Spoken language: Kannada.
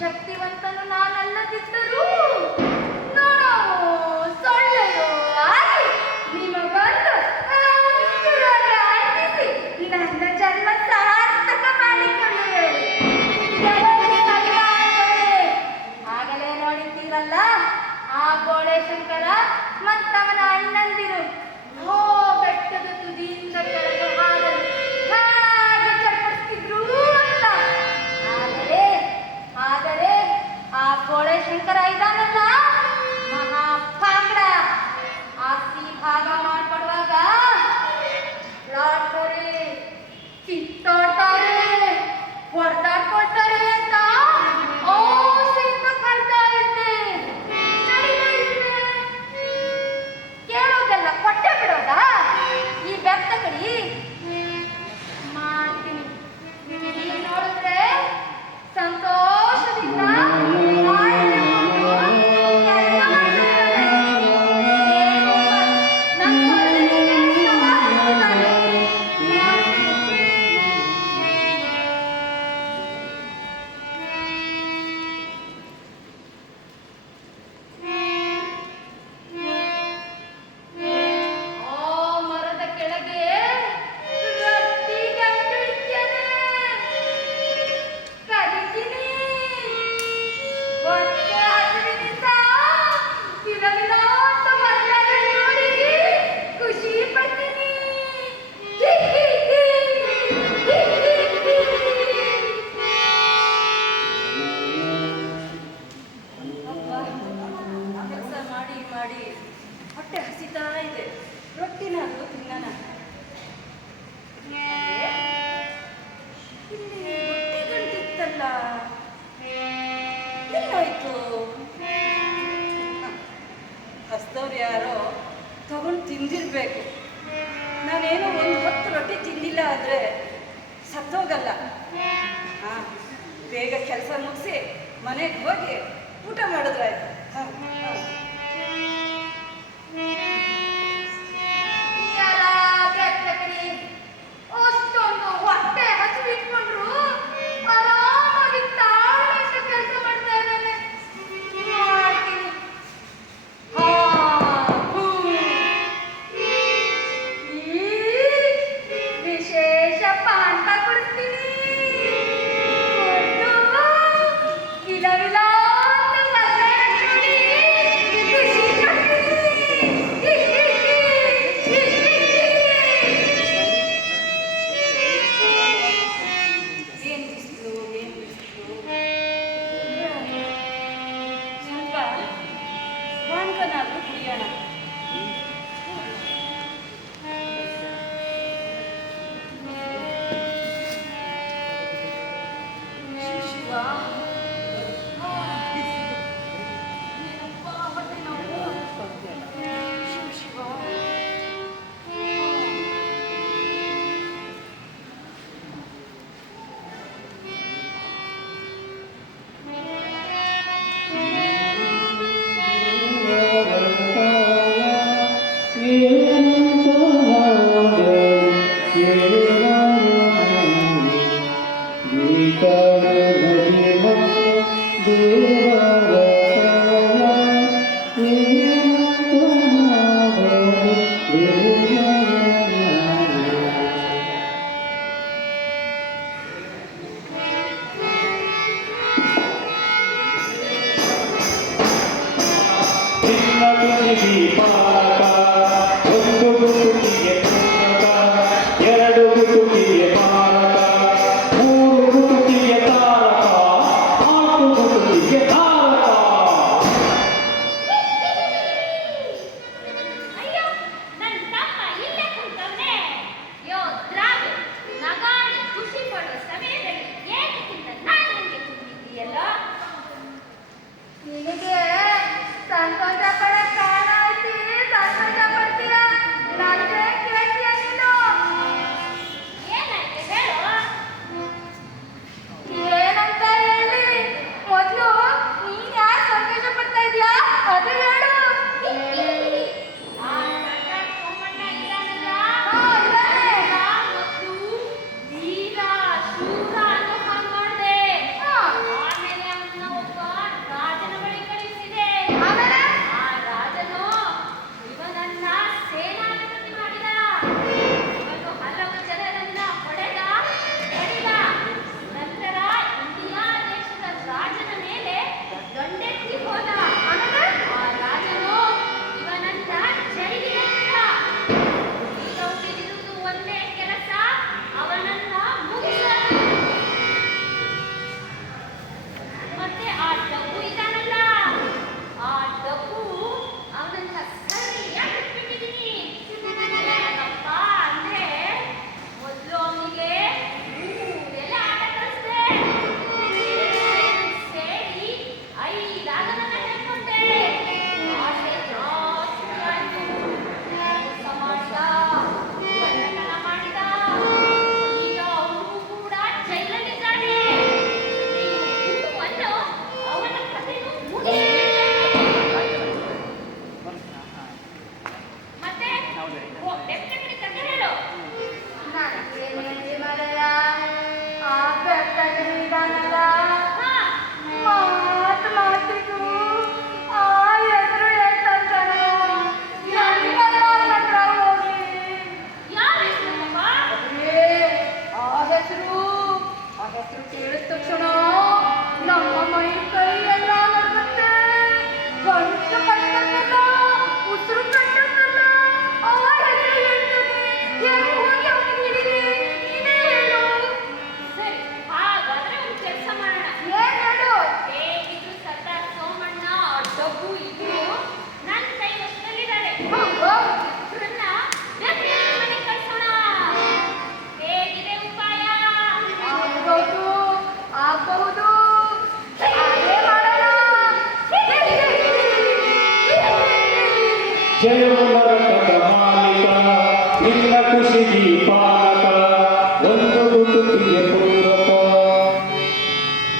ಶಕ್ತಿವಂತನು ನಾನಲ್ಲದಿದ್ದರೂ ಗೋಳೆ ಶಂಕರ ಇದ್ದಾನಲ್ಲ ಮಾಡಿ. ಹೊಟ್ಟೆ ಹಸಿತಾ ಇದೆ. ರೊಟ್ಟಿನಾದರೂ ತಿನ್ನೋಣ. ಇಲ್ಲಿ ಗಂಟಿತ್ತಲ್ಲ ಹಸ್ದವ್ರು ಯಾರೋ ತಗೊಂಡು ತಿಂದಿರ್ಬೇಕು. ನಾನೇನೋ ಒಂದು ಹೊತ್ತು ರೊಟ್ಟಿ ತಿಂದಿಲ್ಲ ಆದರೆ ಸತ್ತೋಗಲ್ಲ. ಹಾಂ, ಬೇಗ ಕೆಲಸ ಮುಗಿಸಿ ಮನೆಗೆ ಹೋಗಿ ಊಟ ಮಾಡಿದ್ರಾಯ್ತು ಹಾಂ ಮಾಲಿಕ ನಿನ್ನ ಖುಷಿಗಿ ಪಾಲಕ ಒಂದು ಗುಟುಕಿಗೆ